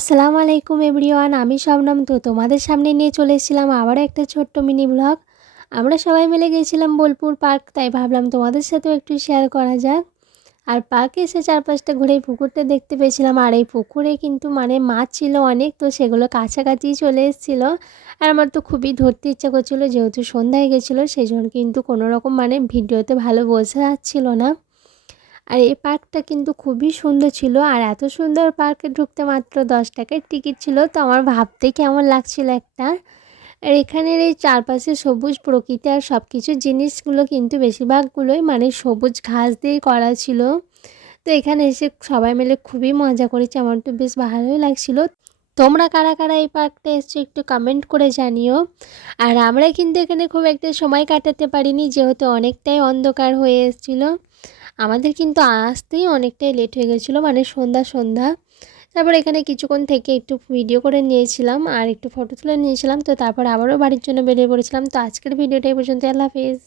আসসালামু আলাইকুম এভরিওয়ান, আমি শবনম। তো তোমাদের সামনে নিয়ে চলে এসেছিলাম আবারও একটা ছোট্ট মিনি ব্লগ। আমরা সবাই মিলে গিয়েছিলাম বোলপুর পার্ক, তাই ভাবলাম তোমাদের সাথেও একটু শেয়ার করা যাক। আর পার্কে এসে চারপাশটা ঘুরে এই পুকুরটা দেখতে পেয়েছিলাম, আর এই পুকুরে কিন্তু মাছ ছিল অনেক, তো সেগুলো কাছাকাছি চলে এসেছিলো। আর আমার তো খুবই ধরতে ইচ্ছা করছিলো, যেহেতু সন্ধ্যা হয়ে গেছিলো, সেই জন্য কিন্তু কোনো রকম ভিডিওতে ভালো বোঝা যাচ্ছিল না। আর এই পার্কটা কিন্তু খুবই সুন্দর ছিল, আর এত সুন্দর পার্কে ঢুকতে মাত্র 10 টাকার টিকিট ছিল। তো আমার ভাবতে কেমন লাগছিল একটা। আর এখানের এই চারপাশে সবুজ প্রকৃতি আর সব কিছু জিনিসগুলো কিন্তু বেশিরভাগগুলোই সবুজ ঘাস দিয়েই করা ছিল। তো এখানে এসে সবাই মিলে খুবই মজা করেছি, আমার তো বেশ ভালোই লাগছিল। তোমরা কারা কারা এই পার্কটা এসছো একটু কমেন্ট করে জানিও। আর আমরা কিন্তু এখানে খুব একটা সময় কাটাতে পারিনি, যেহেতু অনেকটাই অন্ধকার হয়ে এসেছিলো। আমাদের কিন্তু আসতেই অনেকটাই লেট হয়ে গেছিলো, সন্ধ্যা সন্ধ্যা। তারপর এখানে কিছুক্ষণ থেকে একটু ভিডিও করে নিয়েছিলাম আর একটু ফটো তুলে নিয়েছিলাম। তো তারপর আবারও বাড়ির জন্য বেরিয়ে পড়েছিলাম। তো আজকের ভিডিওটা এই পর্যন্ত। আল্লাহ হাফেজ।